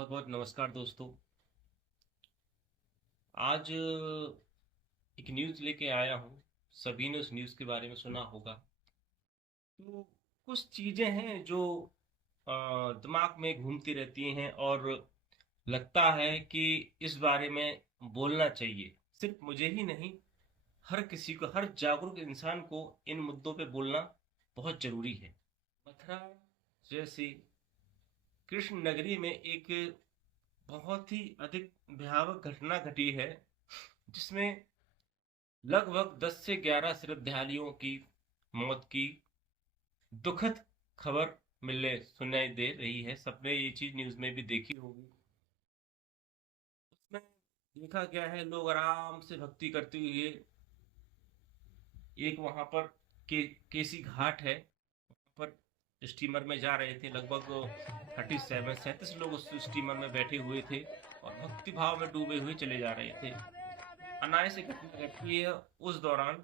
बहुत बहुत नमस्कार दोस्तों। आज एक न्यूज़ लेके आया हूँ। सभी ने उस न्यूज़ के बारे में सुना होगा। तो कुछ चीज़ें हैं जो अ, दिमाग में घूमती रहती हैं और लगता है कि इस बारे में बोलना चाहिए। सिर्फ मुझे ही नहीं, हर किसी को, हर जागरूक इंसान को इन मुद्दों पे बोलना बहुत ज़रूरी है। मथुरा जैसी कृष्ण नगरी में एक बहुत ही अधिक भयावह घटना घटी है, जिसमें लगभग 10 से 11 श्रद्धालुओं की मौत की दुखद खबर मिलने सुनाई दे रही है। सबने ये चीज न्यूज में भी देखी होगी। उसमें देखा गया है, लोग आराम से भक्ति करते हुए एक वहां पर केसी घाट है, वहां पर स्टीमर में जा रहे थे। लगभग 37 लोग उस स्टीमर में बैठे हुए थे और भक्ति भाव में डूबे हुए चले जा रहे थे। अनायास से घटना घटती है। उस दौरान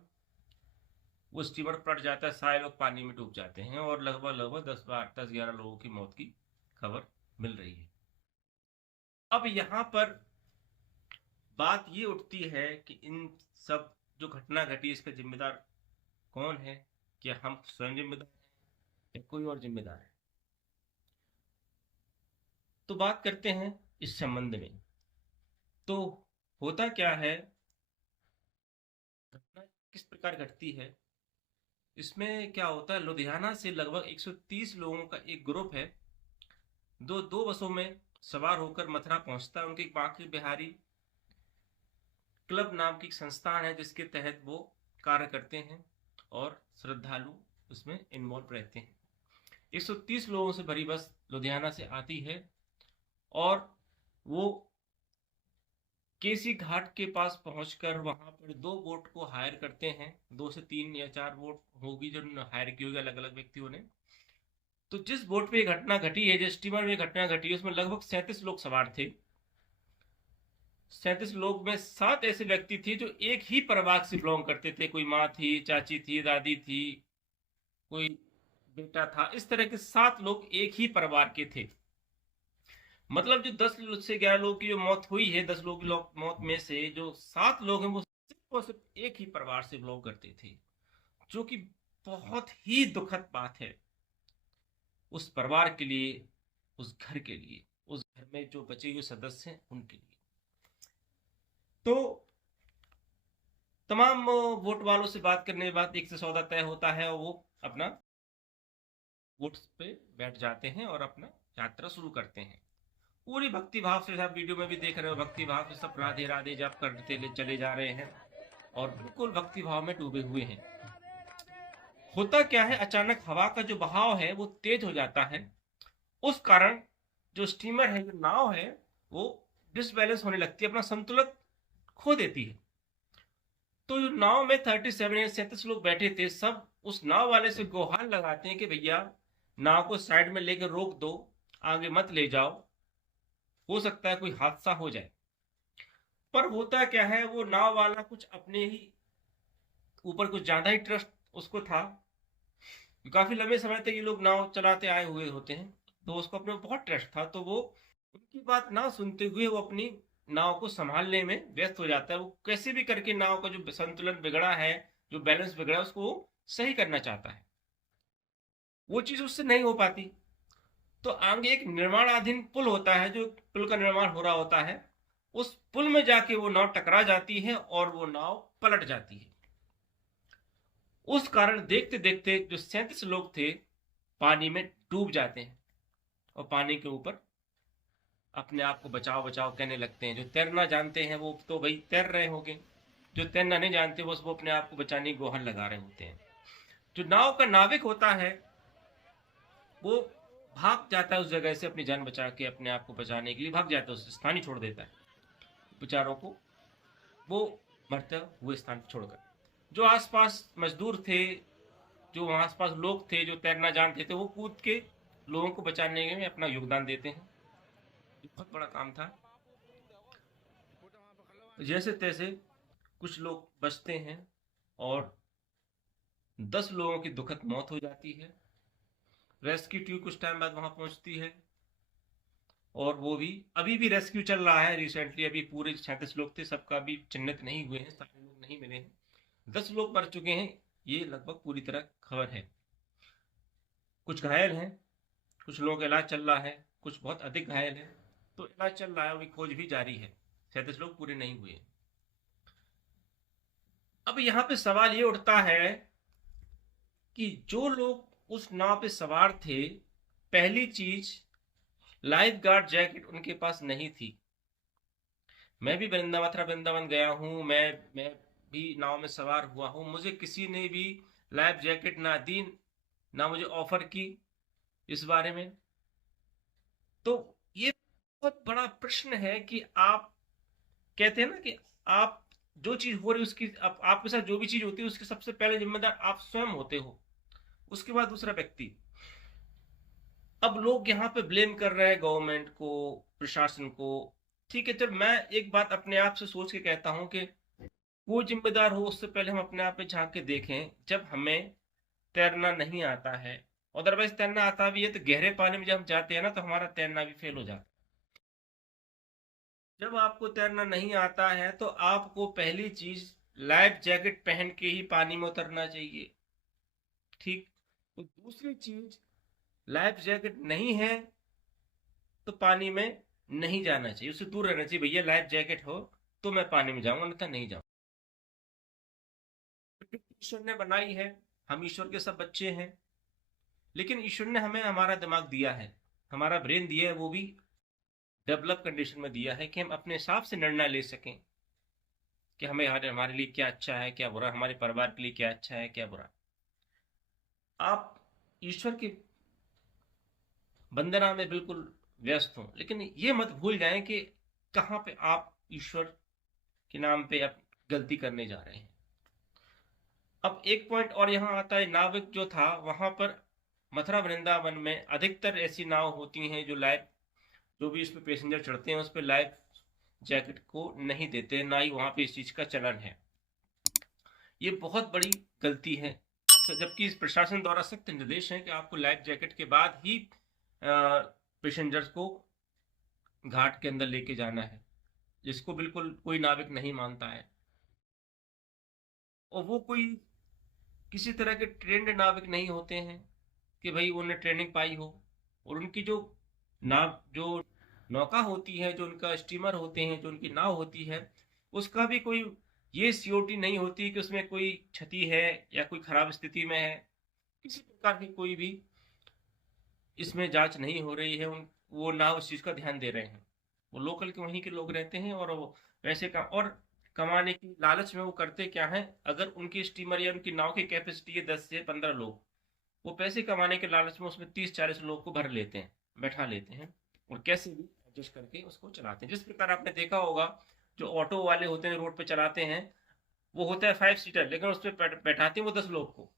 वो स्टीमर पलट जाता है, सारे लोग पानी में डूब जाते हैं और लगभग लगभग 10 11 लोगों की मौत की खबर मिल रही है। अब यहाँ पर बात ये उठती है कि इन सब जो घटना घटी, इसका जिम्मेदार कौन है? क्या हम स्वयं जिम्मेदार हैं या कोई और जिम्मेदार है? तो बात करते हैं इस संबंध में। तो होता क्या है, घटना किस प्रकार घटती है? इसमें क्या होता है, लुधियाना से लगभग 130 लोगों का एक ग्रुप है, दो दो बसों में सवार होकर मथुरा पहुंचता है। उनके एक बांके बिहारी क्लब नाम की एक संस्थान है, जिसके तहत वो कार्य करते हैं और श्रद्धालु उसमें इन्वॉल्व रहते हैं। 130 लोगों से भरी बस लुधियाना से आती है और वो केसी घाट के पास पहुंचकर वहां पर दो बोट को हायर करते हैं। 2 से 3 या 4 बोट होगी जो हायर की होगी अलग अलग व्यक्तियों ने। तो जिस बोट पे घटना घटी है, जिस स्टीमर में घटना घटी है, उसमें लगभग 37 लोग सवार थे। 37 लोग में 7 ऐसे व्यक्ति थे जो एक ही परिवार से बिलोंग करते थे। कोई माँ थी, चाची थी, दादी थी, कोई बेटा था। इस तरह के 7 लोग एक ही परिवार के थे। मतलब जो 10 से 11 लोगों की जो मौत हुई है, 10 लोगों की मौत में से जो 7 लोग हैं वो सिर्फ और सिर्फ एक ही परिवार से बिलोंग करते थे, जो कि बहुत ही दुखद बात है उस परिवार के लिए, उस घर के लिए, उस घर में जो बचे हुए सदस्य हैं उनके लिए। तो तमाम वोट वालों से बात करने के बाद एक से सौदा तय होता है और वो अपना वोट पे बैठ जाते हैं और अपना यात्रा शुरू करते हैं। पूरी भक्ति भाव से, आप वीडियो में भी देख रहे हो, भक्ति भाव से सब राधे राधे जप करते चले जा रहे हैं और बिल्कुल भक्ति भाव में डूबे हुए हैं। होता क्या है, अचानक हवा का जो बहाव है वो तेज हो जाता है। उस कारण जो स्टीमर है, जो नाव है, वो डिसबैलेंस होने लगती है, अपना संतुलन खो देती है। तो जो नाव में 37 लोग बैठे थे, सब उस नाव वाले से गुहार लगाते हैं कि भैया नाव को साइड में लेकर रोक दो, आगे मत ले जाओ, हो सकता है कोई हादसा हो जाए। पर होता क्या है, वो नाव वाला कुछ अपने ही ऊपर कुछ ज्यादा ही ट्रस्ट उसको था। काफी लंबे समय तक ये लोग नाव चलाते आए हुए होते हैं, तो उसको अपने बहुत ट्रस्ट था। तो वो उनकी बात ना सुनते हुए वो अपनी नाव को संभालने में व्यस्त हो जाता है। वो कैसे भी करके नाव का जो संतुलन बिगड़ा है, जो बैलेंस बिगड़ा है, उसको वो सही करना चाहता है। वो चीज उससे नहीं हो पाती। तो आगे एक निर्माणाधीन पुल होता है, जो पुल का निर्माण हो रहा होता है, उस पुल में जाके वो नाव टकरा जाती है और वो नाव पलट जाती है। उस कारण देखते देखते जो 37 लोग थे पानी में डूब जाते हैं और पानी के ऊपर अपने आप को बचाओ बचाओ कहने लगते हैं। जो तैरना जानते हैं वो तो भाई तैर रहे होंगे, जो तैरना नहीं जानते बस वो अपने आप को बचाने की गुहार लगा रहे होते हैं। जो नाव का नाविक होता है वो भाग जाता है उस जगह से, अपनी जान बचा के, अपने आप को बचाने के लिए भाग जाता है, उस स्थान ही छोड़ देता है बेचारों को, वो मरते हुए स्थान छोड़कर। जो आसपास मजदूर थे, जो वहाँ आसपास लोग थे जो तैरना जानते थे, वो कूद के लोगों को बचाने में अपना योगदान देते हैं। ये बहुत बड़ा काम था। जैसे तैसे कुछ लोग बचते हैं और 10 लोगों की दुखद मौत हो जाती है। रेस्क्यू टीम कुछ टाइम बाद वहां पहुंचती है और वो भी अभी भी रेस्क्यू चल रहा है। रिसेंटली अभी पूरे 37 लोग थे, सबका भी चिन्हित नहीं हुए हैं, सारे लोग नहीं मिले हैं। 10 लोग मर चुके हैं, ये लगभग पूरी तरह खबर है। कुछ घायल हैं, कुछ लोगों का इलाज चल रहा है, कुछ बहुत अधिक घायल है, तो इलाज चल रहा है, अभी खोज भी जारी है। 37 लोग पूरे नहीं हुए। अब यहाँ पे सवाल ये उठता है कि जो लोग उस नाव पे सवार थे, पहली चीज लाइफ गार्ड जैकेट उनके पास नहीं थी। मैं भी वृंदावन गया हूँ, मैं भी नाव में सवार हुआ हूँ, मुझे किसी ने भी लाइफ जैकेट ना दी, ना मुझे ऑफर की इस बारे में। तो ये बहुत बड़ा प्रश्न है कि आप कहते हैं ना कि आप जो चीज हो रही है उसकी आपके साथ जो भी चीज होती है उसके सबसे पहले जिम्मेदार आप स्वयं होते हो, उसके बाद दूसरा व्यक्ति। अब लोग यहाँ पे ब्लेम कर रहे हैं गवर्नमेंट को, प्रशासन को। ठीक है, जब मैं एक बात अपने आप से सोच के कहता हूँ कि वो जिम्मेदार हो, उससे पहले हम अपने आप पे झांक के देखें। जब हमें तैरना नहीं आता है, अदरवाइज तैरना आता भी है, तो गहरे पानी में जब हम जाते हैं ना तो हमारा तैरना भी फेल हो जाता है। जब आपको तैरना नहीं आता है तो आपको पहली चीज लाइफ जैकेट पहन के ही पानी में उतरना चाहिए। ठीक। तो दूसरी चीज, लाइफ जैकेट नहीं है तो पानी में नहीं जाना चाहिए, उससे दूर रहना चाहिए। भैया लाइफ जैकेट हो तो मैं पानी में जाऊंगा, नहीं तो नहीं जाऊंगा। ईश्वर ने बनाई है, हम ईश्वर के सब बच्चे हैं, लेकिन ईश्वर ने हमें हमारा दिमाग दिया है, हमारा ब्रेन दिया है, वो भी डेवलप कंडीशन में दिया है कि हम अपने हिसाब से निर्णय ले सकें कि हमें हमारे लिए क्या अच्छा है क्या बुरा, हमारे परिवार के लिए क्या अच्छा है क्या बुरा। आप ईश्वर की वंदना में बिल्कुल व्यस्त हो, लेकिन ये मत भूल जाएं कि कहाँ पे आप ईश्वर के नाम पे आप गलती करने जा रहे हैं। अब एक पॉइंट और यहाँ आता है, नाविक जो था वहां पर मथुरा वृंदावन में अधिकतर ऐसी नाव होती हैं जो भी इसमें पैसेंजर चढ़ते हैं उस पर लाइफ जैकेट को नहीं देते, ना ही वहां पे इस चीज का चलन है। ये बहुत बड़ी गलती है, जबकि इस प्रशासन द्वारा सख्त निर्देश है कि आपको लाइफ जैकेट के बाद ही पैसेंजर्स को घाट के अंदर लेके जाना है, जिसको बिल्कुल कोई नाविक नहीं मानता है। और वो कोई किसी तरह के ट्रेंड नाविक नहीं होते हैं कि भाई उन्हें ट्रेनिंग पाई हो। और उनकी जो जो नौका होती है, जो उनका स्टीमर होते हैं, जो उनकी नाव होती है, उसका भी कोई ये सीओटी नहीं होती कि उसमें कोई क्षति है या कोई खराब स्थिति में है। किसी प्रकार की कोई भी इसमें जांच नहीं हो रही है। वो ना उस चीज का ध्यान दे रहे हैं। वो लोकल के वहीं के लोग रहते हैं और वो वैसे का और कमाने की लालच में वो करते क्या है, अगर उनकी स्टीमर या उनकी नाव की कैपेसिटी है 10 से 15 लोग, वो पैसे कमाने के लालच में उसमें 30-40 लोग को भर लेते हैं, बैठा लेते हैं, और कैसे भी एडजस्ट करके उसको चलाते हैं। जिस प्रकार आपने देखा होगा जो ऑटो वाले होते हैं रोड पे चलाते हैं, वो होता है 5 सीटर, लेकिन उस पर बैठाते हैं वो 10 लोग को।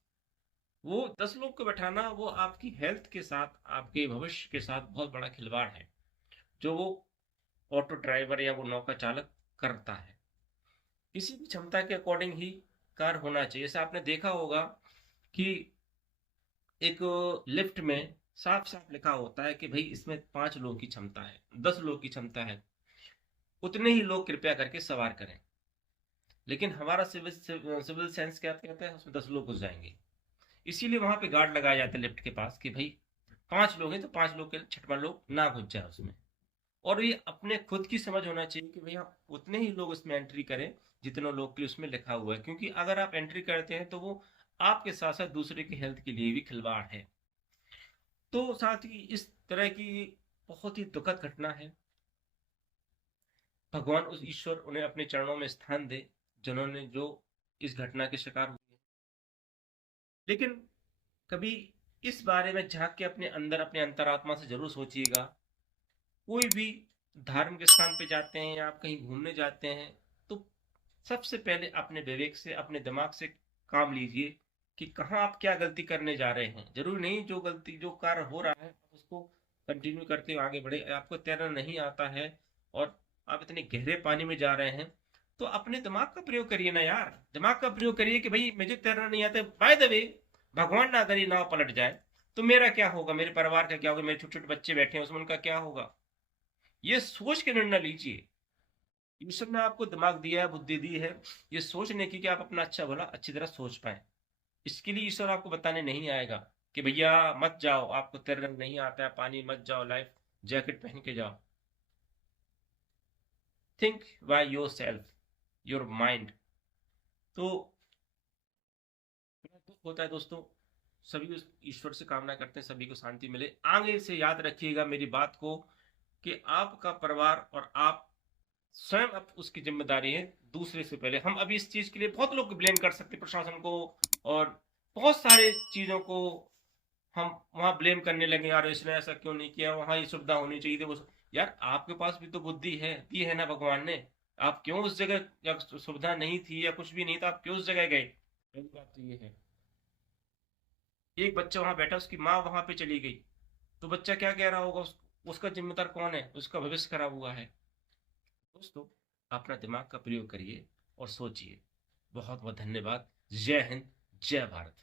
वो 10 लोग को बैठाना वो आपकी हेल्थ के साथ, आपके भविष्य के साथ बहुत बड़ा खिलवाड़ है, जो वो ऑटो ड्राइवर या वो नौका चालक करता है। किसी भी क्षमता के अकॉर्डिंग ही कार होना चाहिए। जैसे आपने देखा होगा कि एक लिफ्ट में साफ साफ लिखा होता है कि भाई इसमें 5 लोग की क्षमता है, 10 लोग की क्षमता है, उतने ही लोग कृपया करके सवार करें। लेकिन हमारा सिविल सेंस क्या कहता है, उसमें 10 लोग घुस जाएंगे। इसीलिए वहां पे गार्ड लगाया जाता है लिफ्ट के पास कि भाई 5 लोग हैं तो 5 लोग के छठवां लोग ना घुस जाए उसमें। और ये अपने खुद की समझ होना चाहिए कि भैया उतने ही लोग उसमें एंट्री करें जितने लोग की उसमें लिखा हुआ है, क्योंकि अगर आप एंट्री करते हैं तो वो आपके साथ साथ दूसरे की हेल्थ के लिए भी खिलवाड़ है। तो साथ ही इस तरह की बहुत ही दुखद घटना है। भगवान उस ईश्वर उन्हें अपने चरणों में स्थान दे जिन्होंने जो इस घटना के शिकार हुए। लेकिन कभी इस बारे में झांक के अपने अंदर, अपने अंतरात्मा से जरूर सोचिएगा। कोई भी धार्मिक स्थान पे जाते हैं या आप कहीं घूमने जाते हैं तो सबसे पहले अपने विवेक से, अपने दिमाग से काम लीजिए कि कहाँ आप क्या गलती करने जा रहे हैं। जरूरी नहीं जो गलती जो कार्य हो रहा है उसको कंटिन्यू करते हुए आगे बढ़े। आपको तैरना नहीं आता है और आप इतने गहरे पानी में जा रहे हैं, तो अपने दिमाग का प्रयोग करिए ना यार। दिमाग का प्रयोग करिए कि भाई मुझे तैरना नहीं आता। बाय द वे, भगवान ना करे नाव पलट जाए तो मेरा क्या होगा, मेरे परिवार का क्या होगा, मेरे छोटे छोटे बच्चे बैठे हैं उसमें उनका क्या होगा। ये सोच के निर्णय लीजिए। ईश्वर ने आपको दिमाग दिया है, बुद्धि दी है, ये सोचने की कि आप अपना अच्छा भला अच्छी तरह सोच पाए। इसके लिए ईश्वर आपको बताने नहीं आएगा कि भैया मत जाओ, आपको तैरना नहीं आता है, पानी मत जाओ, लाइफ जैकेट पहन के जाओ। Think by your self, your mind. तो बड़ा दुख होता है दोस्तों, सभी उस ईश्वर से कामना करते हैं सभी को शांति मिले। आगे से याद रखिएगा मेरी बात को कि आपका परिवार और आप स्वयं अब उसकी जिम्मेदारी है दूसरे से पहले। हम अभी इस चीज के लिए बहुत लोग ब्लेम कर सकते हैं, प्रशासन को और बहुत सारे चीजों को हम वहां ब्लेम करने लगे, यार इसने ऐसा क्यों नहीं किया, वहां ये सुविधा होनी चाहिए थी वो यार आपके पास भी तो बुद्धि है, दी है ना भगवान ने। आप क्यों उस जगह, या सुविधा नहीं थी या कुछ भी नहीं था, आप क्यों उस जगह गए? पहली बात तो ये है। एक बच्चा वहां बैठा, उसकी माँ वहां पे चली गई, तो बच्चा क्या कह रहा होगा? उसका जिम्मेदार कौन है? उसका भविष्य खराब हुआ है। दोस्तों, अपना दिमाग का प्रयोग करिए और सोचिए। बहुत बहुत धन्यवाद। जय हिंद, जय भारत।